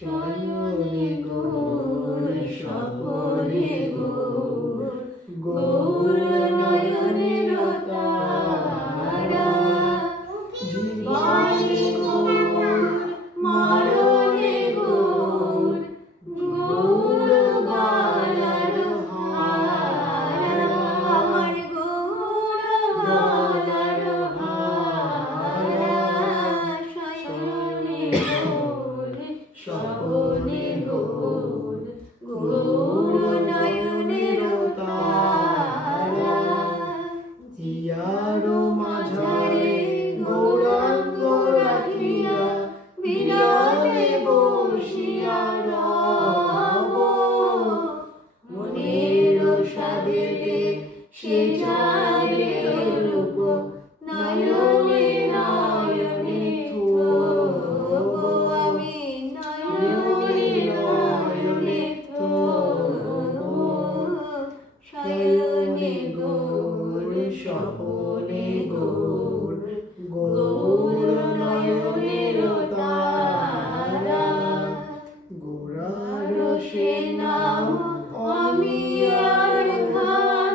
শয়নে গৌর স্বপনে গৌর গৌর নয়নের তারা জীবনে গৌর মরণে গৌর গৌর গলার হার আমার গৌর গলার হার শয়নে গৌর স্বপনে গৌর গৌর নয়নের তারা জিয়ার মাঝারে গৌরাঙ্গ রাখিয়া বিরলে বসিয়া রব মনের সাধেতে সে যাবে রূপ নয়নে নয়নে থোব আমি নয়নে নয়নে থোব শয়নে গৌর স্বপনে গৌর গৌর নয়নের তারা গোরার সে নাম আমি আর খান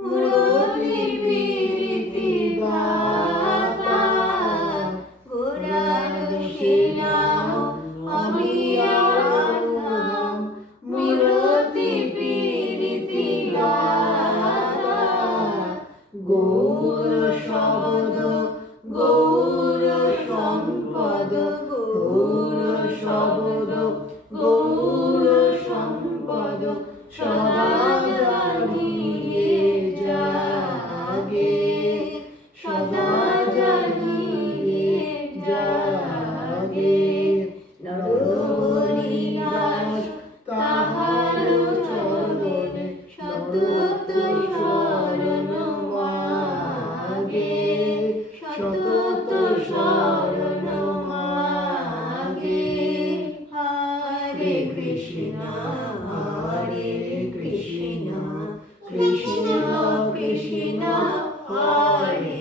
মুরলি প্রীতি দাতা গোরার সে নাম আমি আর খান মুরলি প্রীতি দাতা গৌর শব্দ গৌর সম্পদ গৌর শব্দ গৌর সম্পদ সদা জানিয়ে জাগে সদা জানিয়ে জাগে নরহরিদাস তাহার চরণে সতত শরণ মাগে সতত শরণ মাগে হরে কৃষ্ণ কৃষ্ণ কৃষ্ণ কৃষ্ণ হরে